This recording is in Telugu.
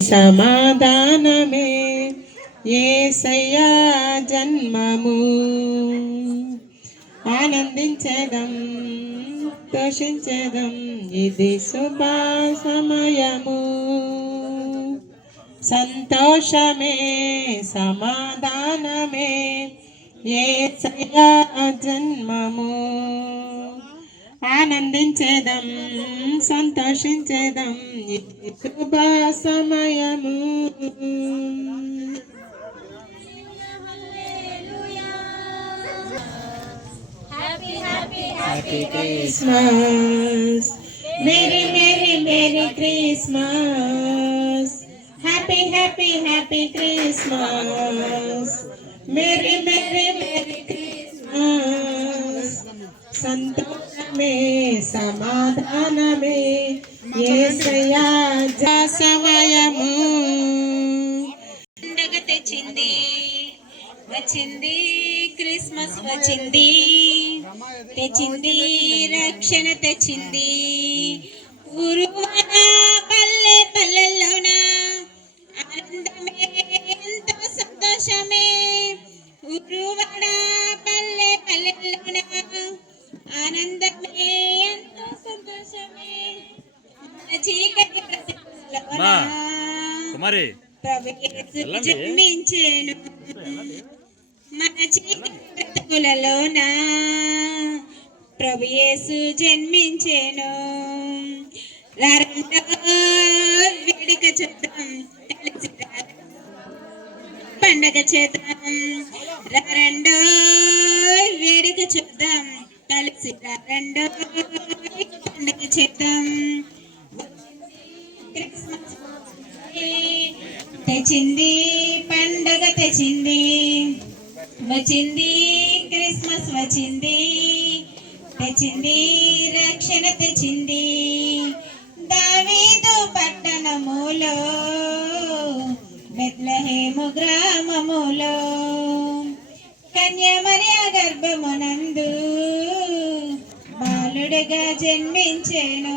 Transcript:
సమాధానమే యేసయ్యా జన్మము. ఆనందించేదం తోషించేదం ఇది శుభ సమయము. సంతోషమే సమాధానమే యేసయ్యా జన్మము. ఆనందించేదం సంతోషించేదం ఇది శుభ సమయము. Happy Christmas, Merry Merry Merry Christmas, Happy Happy Happy Christmas, Merry Merry Merry Christmas. సంతోషమే సమాధానమే యేసయ్యా సమయము. పండగ తెచ్చింది వచ్చింది క్రిస్మస్ వచ్చింది తెచ్చింది రక్షణ తెచ్చింది. ఊరువాడ పల్లె పల్లెల్లోన ఆనందమే ఎంతో సంతోషమే. ఊరువాడ పల్లె పల్లెల్లోన ఆనందమే ఎంతో సంతోషమే. చీకటి ప్రభు యేసు జన్మించెను మన చీకటి బ్రతుకులలోన. ప్రభు యేసు జన్మించెను. వేడుక చూద్దాం కలిసి పండగ చేద్దాం. రెండో వేడుక చూద్దాం కలిసి రెండో పండగ చేద్దాం. క్రిస్మస్ తెచ్చింది పండగ తెచ్చింది వచ్చింది క్రిస్మస్ వచ్చింది తెచ్చింది రక్షణ తెచ్చింది. దావీదు పట్టణములో బెత్లెహేము గ్రామములో కన్య మరియ గర్భమునందు బాలుడిగా జన్మించెను.